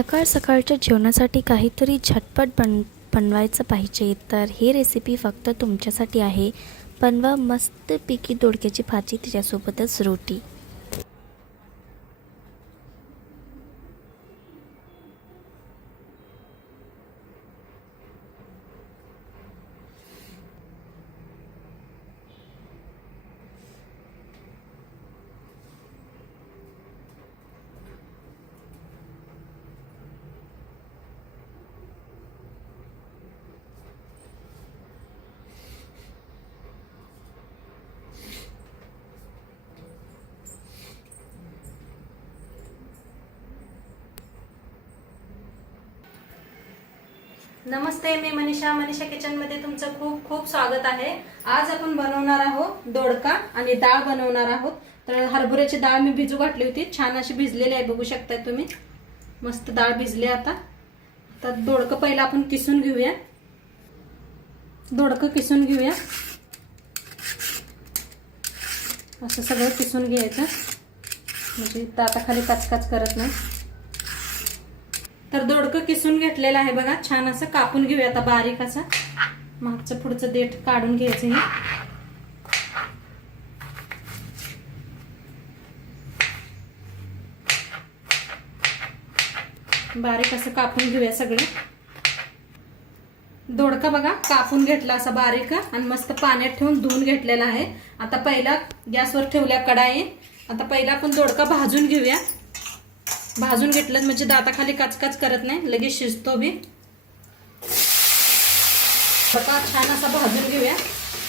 सकाळ सकाळच्या जेवणासाठी काहीतरी झटपट बन बनवायचं पाहिजे. तर ही रेसिपी फक्त तुमच्यासाठी आहे. बनवा मस्तपैकी दोडक्याची भाजी त्याच्यासोबतच रोटी. नमस्ते मी मनीषा. मनीषा किचनमध्ये तुमचं खूप खूप स्वागत आहे. आज आपण बनवणार आहोत दोडका आणि डाळ बनवणार आहोत. तर हरभऱ्याची डाळ मी भिजू घातली होती. छान अशी भिजलेली आहे बघू शकताय तुम्ही. मस्त डाळ भिजली आता. तर दोडकं पहिलं आपण किसून घेऊया. दोडकं किसून घेऊया. असं सगळं किसून घ्यायचं. म्हणजे दाताखाली काचकाच करत नाही. तर दोडकं किसून घेतलेलं आहे बघा. छान असं कापून घेऊया आता बारीक असं. मागचं पुढचं देठ काढून घ्यायचं हे. बारीक असं कापून घेऊया सगळं. दोडका बघा कापून घेतला असा बारीक. आणि मस्त पाण्यात ठेवून धुवून घेतलेला आहे. आता पहिला गॅसवर ठेवल्या कढाई. आता पहिला आपण दोडका भाजून घेऊया. भाजून घेतलं म्हणजे दाताखाली काचकाच करत नाही लगेच शिजतो बी. बघा छान असा भाजून घेऊया.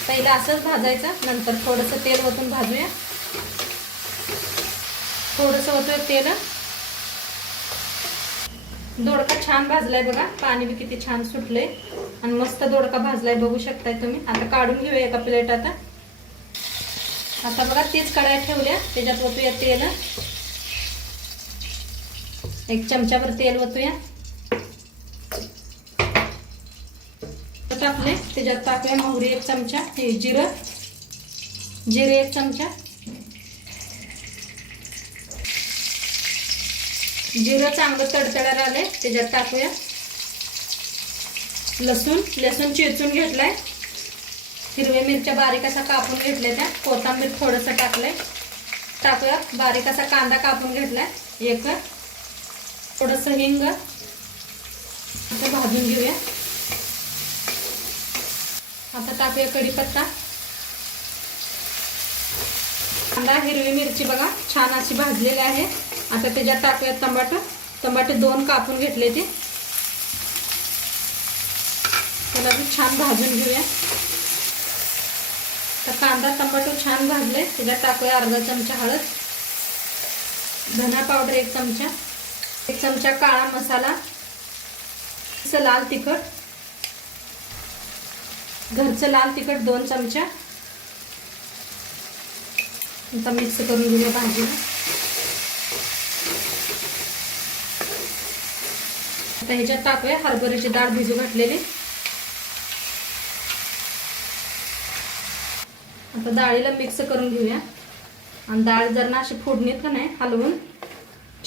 पहिला असंच भाजायचं नंतर थोडंसं तेल ओतून भाजूया. थोडंसं ओतूया तेल. दोडका छान भाजलाय बघा पाणी बी किती छान सुटलंय. आणि मस्त दोडका भाजलाय बघू शकताय तुम्ही. आता काढून घेऊया एका प्लेट आता. आता बघा तीच कढाई ठेवल्या त्याच्यात ओतूया तेल. एक चमचाभर तेल ओतूया. टाकले त्याच्यात टाकूया मोहरी एक चमचा हे जिरं. जिरे एक चमचा. जिरं चांगलं तडतडायला आले त्याच्यात टाकूया. लसूण लसूण चिरचून घेतलाय. हिरव्या मिरच्या बारीक असा कापून घेतल्या त्या. कोथंबीर थोडंसं टाकलंय. टाकूया. बारीक असा कांदा कापून घेतलाय. एक थोडस हिंग. आता भाजून घेऊया. आता टाकूया कढीपत्ता. कांदा हिरवी मिरची बघा छान अशी भाजलेली आहे. आता त्याच्यात टाकूया टमाटर. टमाटे दोन कापून घेतले ते. त्याला बी छान भाजून घेऊया. तर कांदा टमाटो छान भाजले. त्याच्यात टाकूया अर्धा चमचा हळद. धना पावडर एक चमचा. एक चमचा काळा मसाला लाल तिखट घरचं लाल तिखट दोन चमचा. आता मिक्स करून घेऊया भाजीला. आता ह्याच्यात टाकूया हरभऱ्याची डाळ भिजू घातलेली. आता डाळीला मिक्स करून घेऊया. आणि डाळ जर ना अशी फोडणीत का नाही हलवून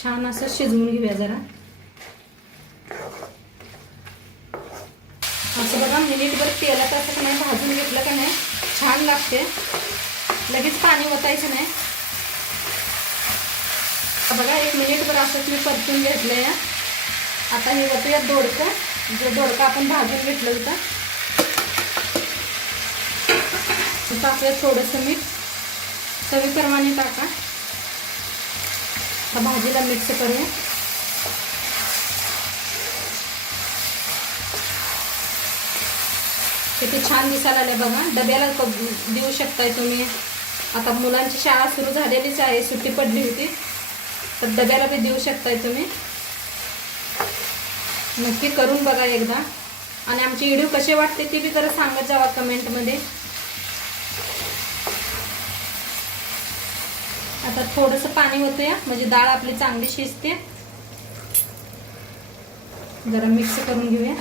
छान असं शिजवून घेऊया जरा. असं बघा मिनिटभर तेलात असं का नाही भाजून घेतलं का नाही छान लागते. लगेच पाणी ओतायचं नाही. बघा एक मिनिटभर असंच मी परतून घेतलं या आता हे ओतूया दोडकं. जो दोडका आपण भाजून घेतलं होतं. टाकूया थोडंसं मीठ. चवीप्रमाणे टाका. आता भाजीला मिक्स करूया. किती छान दिसायला आले बघा. डब्याला देऊ शकताय तुम्ही. आता मुलांची शाळा सुरू झालेलीच आहे. सुट्टी पडली होती. तर डब्याला बी देऊ शकताय तुम्ही. नक्की करून बघा एकदा. आणि आमची व्हिडिओ कसे वाटते ते बी जरा सांगत जावा कमेंटमध्ये आता थोडंसं पाणी होतं या म्हणजे डाळ आपली चांगली शिजते. जरा मिक्स करून घेऊया.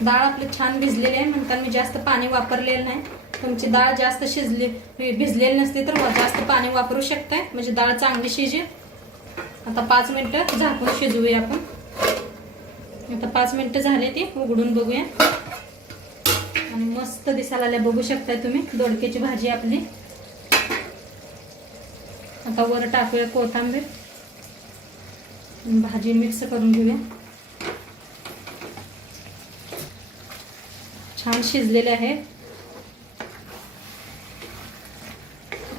डाळ आपली छान भिजलेली आहे. म्हणताना मी जास्त पाणी वापरलेलं नाही. तुमची डाळ जास्त शिजली भिजलेली नसली तर जास्त पाणी वापरू शकताय. म्हणजे डाळ चांगली शिजेल. आता पाच मिनटं झाकून शिजवूया आपण. आता पाच मिनटं झाले ती. उघडून बघूया. आणि मस्त दिसायला आल्या बघू शकताय तुम्ही दोडक्याची भाजी आपली. आता वर टाकूया कोथांबीर. भाजी मिक्स करून घेऊया. छान शिजलेले आहे.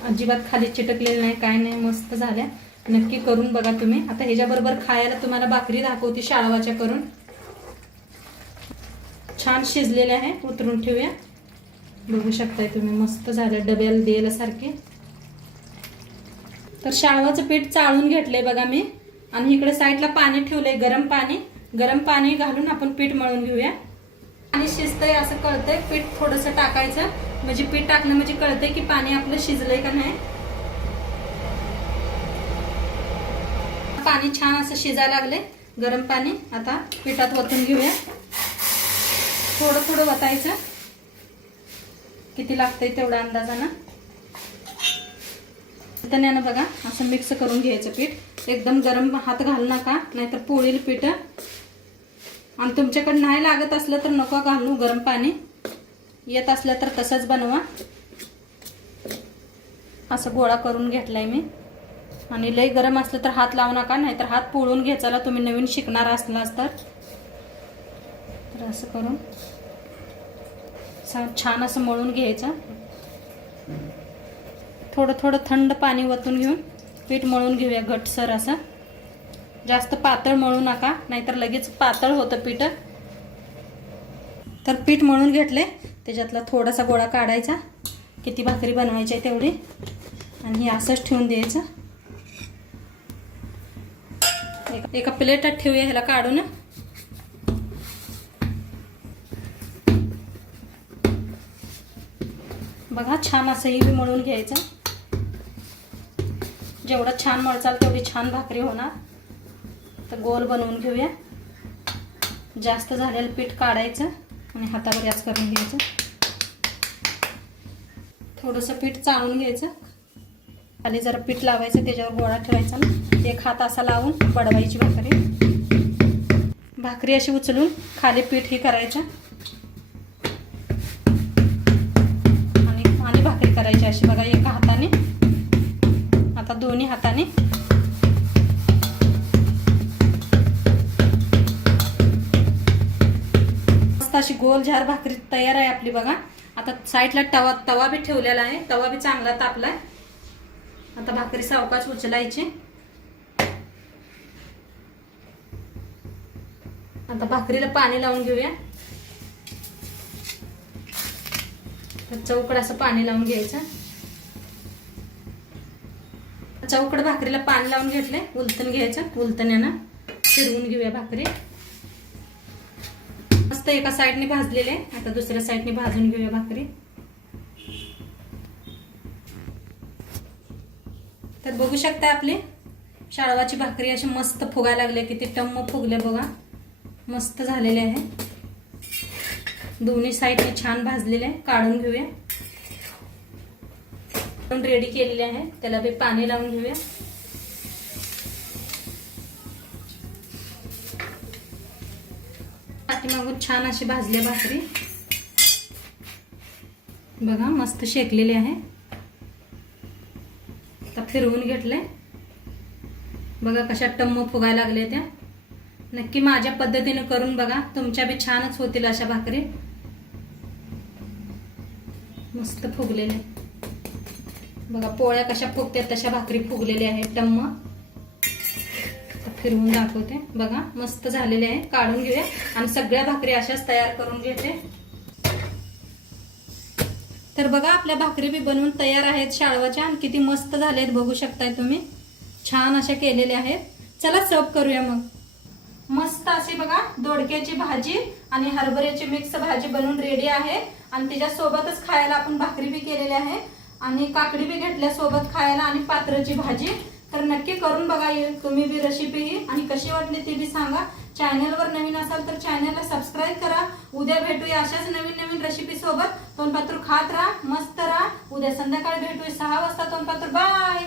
अजिबात खाली चिटकलेलं नाही काय नाही मस्त झाल्या. नक्की करून बघा तुम्ही. आता ह्याच्याबरोबर खायला तुम्हाला भाकरी दाखवते शाळवाच्या करून. छान शिजलेले आहे. उतरून ठेवूया. बघू शकताय तुम्ही मस्त झालं. डब्याला देला सारखे तर शाळवाचं पीठ चाळून घेतलंय बघा मी. आणि इकडे साईडला पाणी ठेवलंय गरम पाणी. गरम पाणी घालून आपण पीठ मळून घेऊया. आणि शिजतंय असं कळतंय पीठ थोडंसं टाकायचं. म्हणजे पीठ टाकलं म्हणजे कळतंय की पाणी आपलं शिजलंय का नाही. पाणी छान असं शिजायला लागले गरम पाणी आता पिठात ओतून घेऊया. थोडं थोडं वतायचं. किती लागतंय तेवढा अंदाजानं त्यानं बघा असं मिक्स करून घ्यायचं पीठ. एकदम गरम हात घालू नका नाहीतर पोळील पीठ. आणि तुमच्याकडे नाही लागत असलं तर नको घालू गरम पाणी. येत असलं तर तसंच बनवा. असं गोळा करून घेतलाय मी. आणि लई गरम असलं तर हात लावू नका नाहीतर हात पोळून घ्यायचा तुम्ही नवीन शिकणार असलास तर. तर असं करून छान असं मळून घ्यायचं. थोडं थोडं थंड पाणी वतून घेऊन पीठ मळून घेऊया घटसर असं. जास्त पातळ मळू नका नाहीतर लगेच पातळ होतं पीठ. तर पीठ मळून घेतले त्याच्यातला थोडासा गोळा काढायचा. किती भाकरी बनवायची आहे तेवढी. आणि हे असंच ठेवून द्यायचं. एका प्लेटात ठेवूया ह्याला काढून. बघा छान असंही बी मळून घ्यायचं. जेवढं छान मळचाल तेवढी छान भाकरी होणार. तर गोल बनवून घेऊया. जास्त झालेलं पीठ काढायचं आणि हातावर याच करून घ्यायचं. थोडंसं पीठ चाळून घ्यायचं. खाली जरा पीठ लावायचं त्याच्यावर गोळा ठेवायचा ना. एक हात असा लावून बडवायची भाकरी. भाकरी अशी उचलून खाली पीठ हे करायचं. अशी बघा एका हाताने. आता दोन्ही हाताने. मस्त अशी गोल झार भाकरी तयार आहे आपली बघा. आता साईडला तवा तवा बी ठेवलेला आहे. तवा बी चांगला तापलाय. आता भाकरी सावकाश उचलायची. आता भाकरीला पाणी लावून घेऊया. तर चौकड असं पाणी लावून घ्यायचं. चौकड भाकरीला पाणी लावून घेतले उलतण घ्यायचं उलतण्यानं फिरवून घेऊया भाकरी. मस्त एका साईडने भाजलेले आता दुसऱ्या साईडने भाजून घेऊया भाकरी. तर बघू शकता आपली शाळवाची भाकरी अशी मस्त फुगायला लागले किती टम्म फुगले बघा. मस्त झालेले आहे. दोन्ही साईडने छान भाजलेले आहे. काढून घेऊया. रेडी केलेले आहे. त्याला बी पाणी लावून घेऊया. पाठीमागून छान अशी भाजली भाकरी. बघा मस्त शेकलेली आहे. आता फिरवून घेतले बघा कशा टम्म फुगायला लागले त्या. नक्की माझ्या पद्धतीने करून बघा. तुमच्या बी छानच होतील अशा भाकरी. मस्त फुगलेले. बघा पोळ्या कशा फुगत्यात तशा भाकरी फुगलेल्या आहेत. टम्म. फिरवून दाखवते. बघा मस्त झालेले आहे. काढून घेऊया. आणि सगळ्या भाकरी अशाच तयार करून घेते. तर बघा आपल्या भाकरी बी बनवून तयार आहेत शाळवाच्या. आणि किती मस्त झाले आहेत बघू शकताय तुम्ही. छान अशा केलेल्या आहेत. चला सर्व करूया मग. मस्त अशी बघा दोडक्याची भाजी आणि हरभऱ्याची मिक्स भाजी बनवून रेडी आहे. आणि त्याच्यासोबतच खायला आपण भाकरी बी केलेली आहे. आणि काकडी बी घेतल्या सोबत खायला आणि पात्राची भाजी. तर नक्की करून बघा तुम्ही बी रेसिपी ही. आणि कशी वाटली ती बी सांगा. चॅनलवर नवीन असाल तर चॅनलला सबस्क्राईब करा. उद्या भेटूया अशाच नवीन नवीन रेसिपी सोबत. तोंडपात्र खात राहा मस्त राहा. उद्या संध्याकाळी भेटूया. सहा वाजता तोंडपात्र. बाय